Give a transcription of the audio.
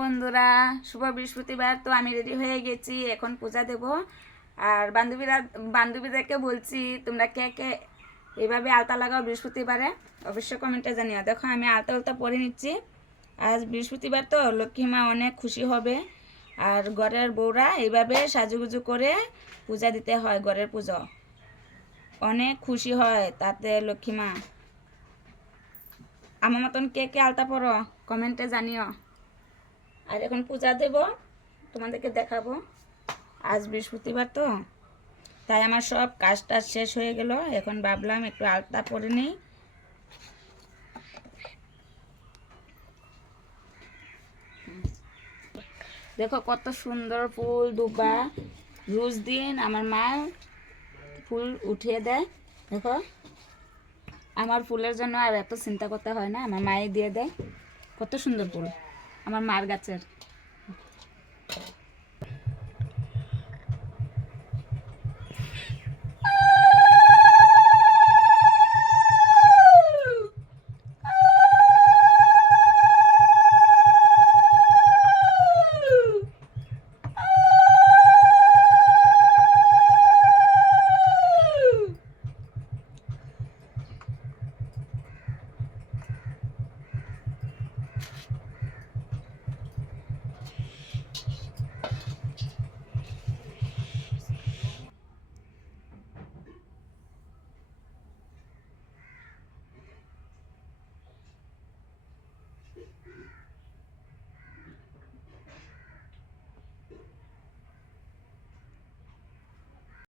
বন্ধুরা, শুভ বৃহস্পতিবার। তো আমি রেডি হয়ে গেছি, এখন পূজা দেব। আর বান্ধবীদেরকে বলছি, তোমরা কে কে এভাবে আলতা লাগাও বৃহস্পতিবারে, অবশ্যই কমেন্টে জানিও। দেখো আমি আলতা পরে নিচ্ছি। আজ বৃহস্পতিবার তো লক্ষ্মী মা অনেক খুশি হবে। আর ঘরের বউরা এইভাবে সাজুগুজু করে পূজা দিতে হয়। ঘরের পুজো অনেক খুশি হয় তাতে লক্ষ্মী মা। আমার মতন কে কে আলতা পরো কমেন্টে জানিও। আর এখন পূজা দেব, তোমাদেরকে দেখাবো। আজ বৃহস্পতিবার তো, তাই আমার সব কাজ টাজ শেষ হয়ে গেল। এখন ভাবলাম একটু আলতা পরে নিই। দেখো কত সুন্দর ফুল, দুবা। রোজ দিন আমার মা ফুল উঠিয়ে দেয়। দেখো আমার ফুলের জন্য আর এত চিন্তা করতে হয় না, আমার মায়ে দিয়ে দেয়। কত সুন্দর ফুল আমার মার গাছের।